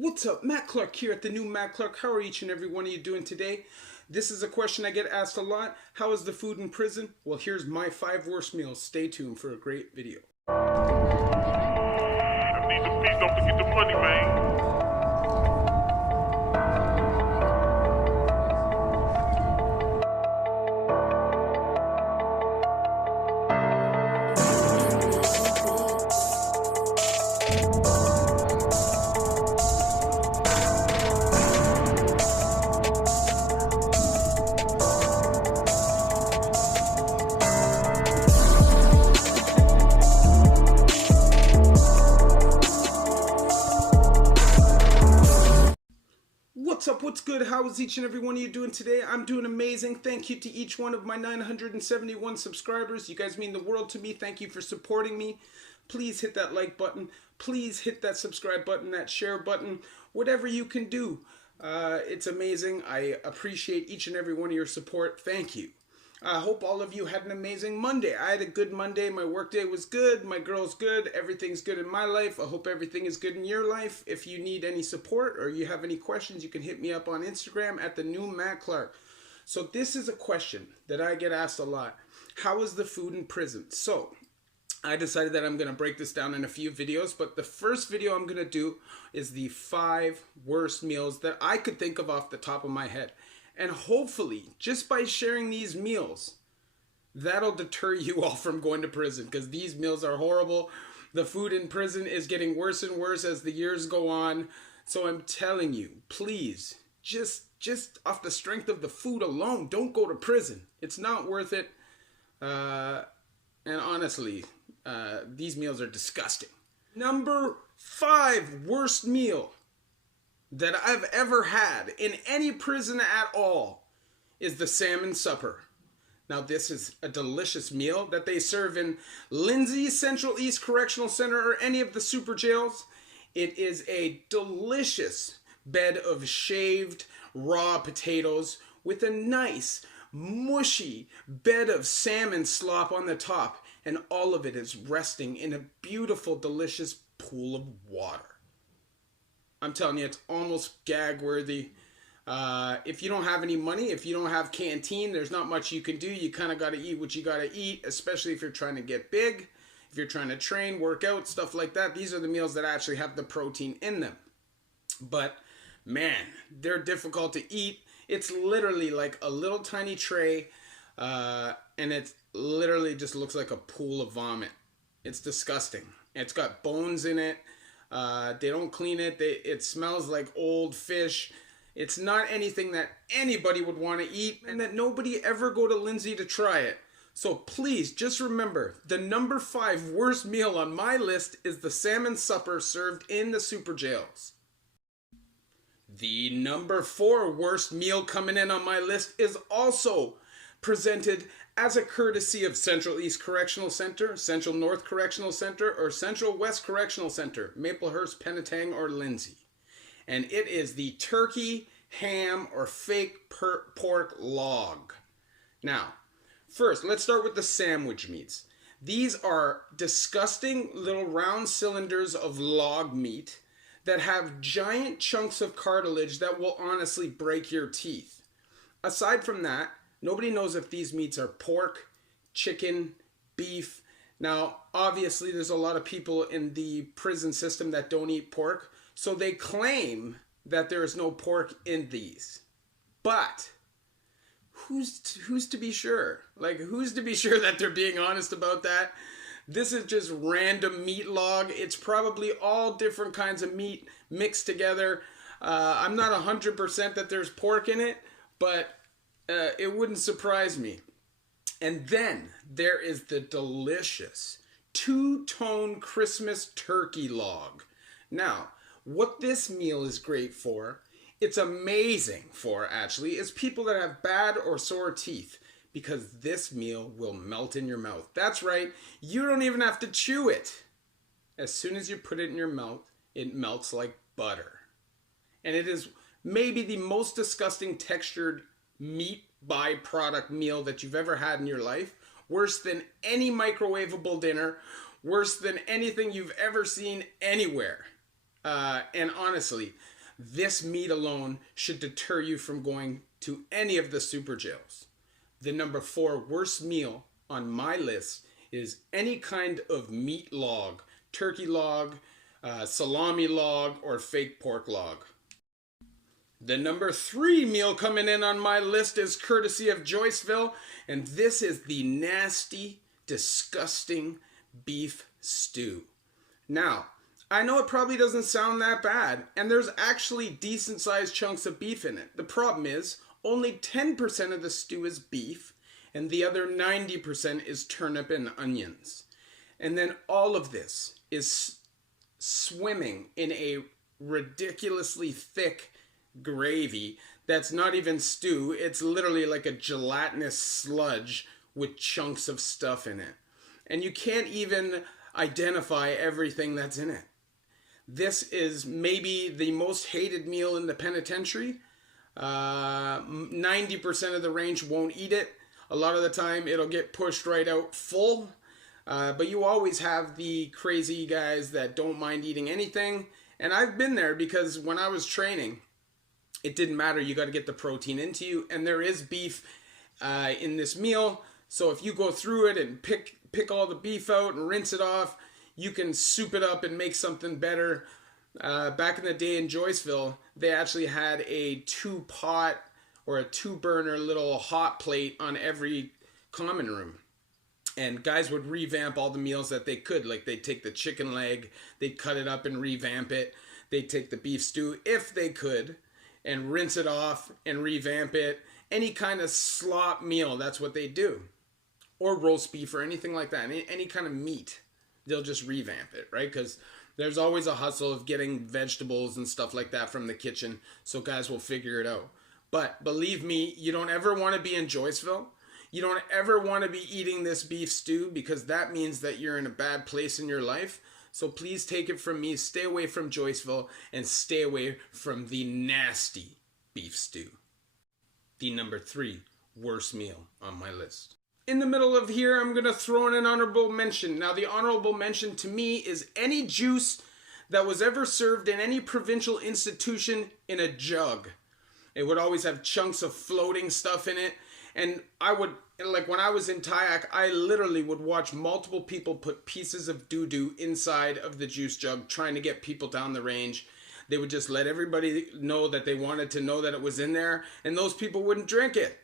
What's up? Matt Clark here at the new Matt Clark. How are each and every one of you doing today? This is a question I get asked a lot. How is the food in prison? Well, here's my 5 worst meals. Stay tuned for a great video. I need the peace, don't forget the money, man. What's up? What's good? How is each and every one of you doing today? I'm doing amazing. Thank you to each one of my 971 subscribers. You guys mean the world to me. Thank you for supporting me. Please hit that like button. Please hit that subscribe button, that share button, whatever you can do. It's amazing. I appreciate each and every one of your support. Thank you. I hope all of you had an amazing Monday. I had a good Monday. My work day was good. My girl's good. Everything's good in my life. I hope everything is good in your life. If you need any support or you have any questions, you can hit me up on Instagram at the new Matt Clark. So this is a question that I get asked a lot. How is the food in prison? So I decided that I'm going to break this down in a few videos, but the first video I'm going to do is the 5 worst meals that I could think of off the top of my head. And hopefully, just by sharing these meals, that'll deter you all from going to prison, because these meals are horrible. The food in prison is getting worse and worse as the years go on. So I'm telling you, please, just off the strength of the food alone, don't go to prison. It's not worth it. And honestly, these meals are disgusting. Number 5 worst meal that I've ever had in any prison at all is the salmon supper. Now, this is a delicious meal that they serve in Lindsay, Central East Correctional Center, or any of the super jails. It is a delicious bed of shaved raw potatoes with a nice mushy bed of salmon slop on the top, and all of it is resting in a beautiful, delicious pool of water. I'm telling you, it's almost gag worthy. If you don't have any money, if you don't have canteen, there's not much you can do. You kind of got to eat what you got to eat, especially if you're trying to get big, if you're trying to train, work out, stuff like that. These are the meals that actually have the protein in them. But man, they're difficult to eat. It's literally like a little tiny tray, and it literally just looks like a pool of vomit. It's disgusting. It's got bones in it. They don't clean it. It smells like old fish. It's not anything that anybody would want to eat, and that nobody ever go to Lindsay to try it. So please, just remember, the number 5 worst meal on my list is the salmon supper served in the super jails. The number 4 worst meal coming in on my list is also presented as a courtesy of Central East Correctional Center, Central North Correctional Center, or Central West Correctional Center, Maplehurst, Penetang, or Lindsay. And it is the turkey, ham, or fake pork log. Now, first, let's start with the sandwich meats. These are disgusting little round cylinders of log meat that have giant chunks of cartilage that will honestly break your teeth. Aside from that, nobody knows if these meats are pork, chicken, beef. Now, obviously, there's a lot of people in the prison system that don't eat pork, so they claim that there is no pork in these. But who's to be sure? Like, who's to be sure that they're being honest about that? This is just random meat log. It's probably all different kinds of meat mixed together. I'm not 100% that there's pork in it, but it wouldn't surprise me. And then there is the delicious two-tone Christmas turkey log. Now, what this meal is great for, it's amazing for actually, is people that have bad or sore teeth, because this meal will melt in your mouth. That's right, you don't even have to chew it. As soon as you put it in your mouth, it melts like butter. And it is maybe the most disgusting textured meat byproduct meal that you've ever had in your life. Worse than any microwavable dinner. Worse than anything you've ever seen anywhere. And honestly, this meat alone should deter you from going to any of the super jails. The number 4 worst meal on my list is any kind of meat log, turkey log, salami log, or fake pork log. The number 3 meal coming in on my list is courtesy of Joyceville, and this is the nasty, disgusting beef stew. Now, I know it probably doesn't sound that bad, and there's actually decent sized chunks of beef in it. The problem is, only 10% of the stew is beef, and the other 90% is turnip and onions. And then all of this is swimming in a ridiculously thick gravy that's not even stew. It's literally like a gelatinous sludge with chunks of stuff in it. And you can't even identify everything that's in it. This is maybe the most hated meal in the penitentiary. 90% of the range won't eat it. A lot of the time it'll get pushed right out full. But you always have the crazy guys that don't mind eating anything. And I've been there because when I was training, it didn't matter. You got to get the protein into you. And there is beef in this meal. So if you go through it and pick all the beef out and rinse it off, you can soup it up and make something better. Back in the day in Joyceville, they actually had a 2-pot or a 2-burner little hot plate on every common room. And guys would revamp all the meals that they could. Like they'd take the chicken leg, they'd cut it up and revamp it. They'd take the beef stew, if they could, and rinse it off and revamp it. Any kind of slop meal, that's what they do. Or roast beef or anything like that. Any kind of meat, they'll just revamp it, right? Because there's always a hustle of getting vegetables and stuff like that from the kitchen, so guys will figure it out. But believe me, you don't ever want to be in Joyceville. You don't ever want to be eating this beef stew, because that means that you're in a bad place in your life. So please take it from me, stay away from Joyceville and stay away from the nasty beef stew. The number 3 worst meal on my list. In the middle of here, I'm going to throw in an honorable mention. Now, the honorable mention to me is any juice that was ever served in any provincial institution in a jug. It would always have chunks of floating stuff in it. And I would, like when I was in Tayak, I literally would watch multiple people put pieces of doo-doo inside of the juice jug trying to get people down the range. They would just let everybody know that they wanted to know that it was in there, and those people wouldn't drink it.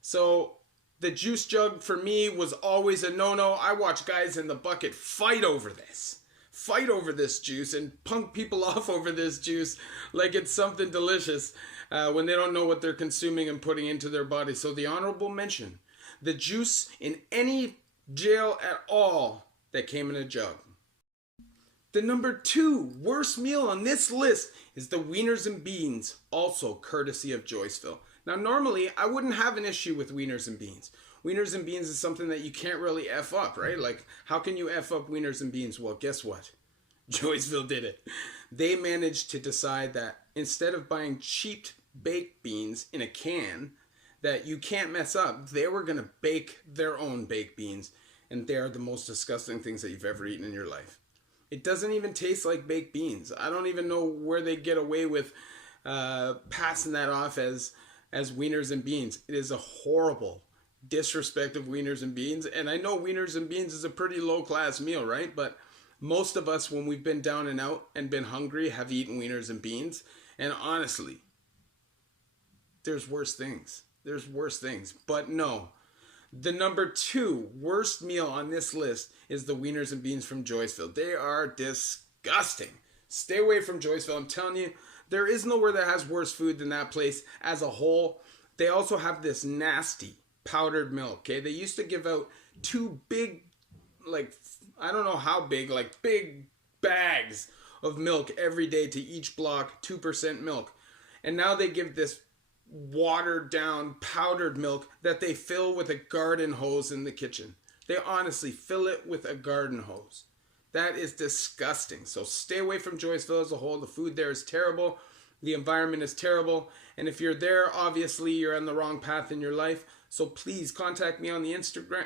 So the juice jug for me was always a no-no. I watch guys in the bucket fight over this juice and punk people off over this juice like it's something delicious when they don't know what they're consuming and putting into their body. So the honorable mention, the juice in any jail at all that came in a jug. The number 2 worst meal on this list is the wieners and beans, also courtesy of Joyceville. Now, normally, I wouldn't have an issue with wieners and beans. Wieners and beans is something that you can't really F up, right? Like, how can you F up wieners and beans? Well, guess what? Joyceville did it. They managed to decide that instead of buying cheap baked beans in a can that you can't mess up, they were going to bake their own baked beans, and they are the most disgusting things that you've ever eaten in your life. It doesn't even taste like baked beans. I don't even know where they get away with passing that off as wieners and beans. It is a horrible disrespect of wieners and beans. And I know wieners and beans is a pretty low class meal, right? But most of us, when we've been down and out and been hungry, have eaten wieners and beans. And honestly, there's worse things. There's worse things. But no. The number 2 worst meal on this list is the wieners and beans from Joyceville. They are disgusting. Stay away from Joyceville. I'm telling you, there is nowhere that has worse food than that place as a whole. They also have this nasty powdered milk, okay? They used to give out 2 big, like, I don't know how big, like big bags of milk every day to each block, 2% milk. And now they give this watered down powdered milk that they fill with a garden hose in the kitchen. They honestly fill it with a garden hose. That is disgusting. So stay away from Joyceville as a whole. The food there is terrible. The environment is terrible. And if you're there, obviously you're on the wrong path in your life. So please contact me on the Instagram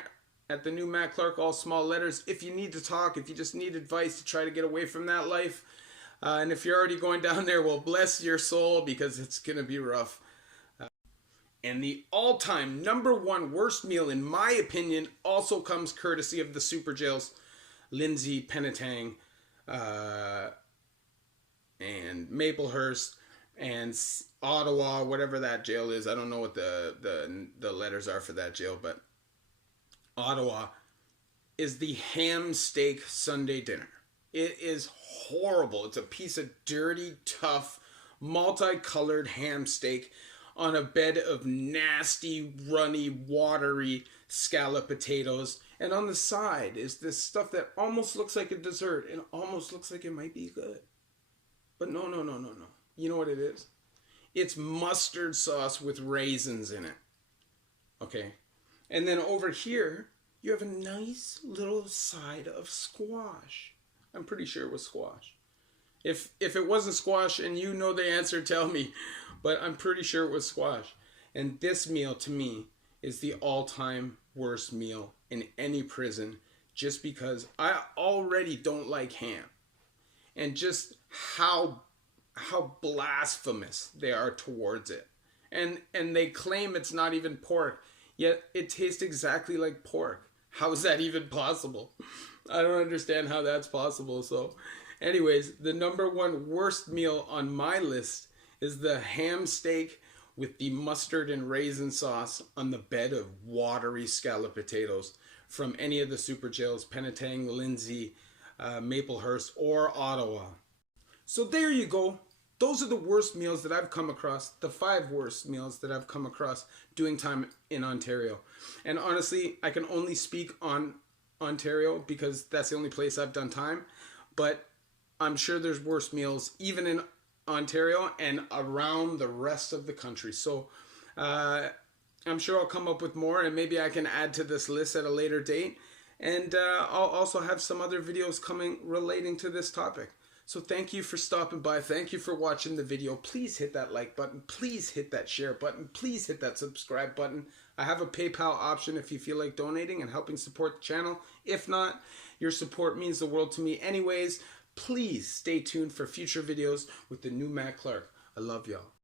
at the new Matt Clark, all small letters. If you need to talk, if you just need advice to try to get away from that life, And if you're already going down there, well, bless your soul, because it's going to be rough. And the all-time #1 worst meal, in my opinion, also comes courtesy of the super jails, Lindsay, Penetang, and Maplehurst, and Ottawa, whatever that jail is. I don't know what the letters are for that jail, but Ottawa is the ham steak Sunday dinner. It is horrible. It's a piece of dirty, tough, multicolored ham steak on a bed of nasty, runny, watery scallop potatoes. And on the side is this stuff that almost looks like a dessert and almost looks like it might be good. But no. You know what it is? It's mustard sauce with raisins in it. Okay? And then over here, you have a nice little side of squash. I'm pretty sure it was squash. If it wasn't squash and you know the answer, tell me. But I'm pretty sure it was squash. And this meal, to me, is the all-time worst meal in any prison, just because I already don't like ham. And just how blasphemous they are towards it. And they claim it's not even pork, yet it tastes exactly like pork. How is that even possible? I don't understand how that's possible. So anyways, the #1 worst meal on my list is the ham steak with the mustard and raisin sauce on the bed of watery scallop potatoes from any of the super jails, Penetang, Lindsay, Maplehurst, or Ottawa. So there you go. Those are the worst meals that I've come across, the 5 worst meals that I've come across doing time in Ontario. And honestly, I can only speak on Ontario because that's the only place I've done time. But I'm sure there's worse meals even in Ontario and around the rest of the country. So I'm sure I'll come up with more, and maybe I can add to this list at a later date. And I'll also have some other videos coming relating to this topic. So thank you for stopping by. Thank you for watching the video. Please hit that like button. Please hit that share button. Please hit that subscribe button. I have a PayPal option if you feel like donating and helping support the channel. If not, your support means the world to me anyways. Please stay tuned for future videos with the new Matt Clark. I love y'all.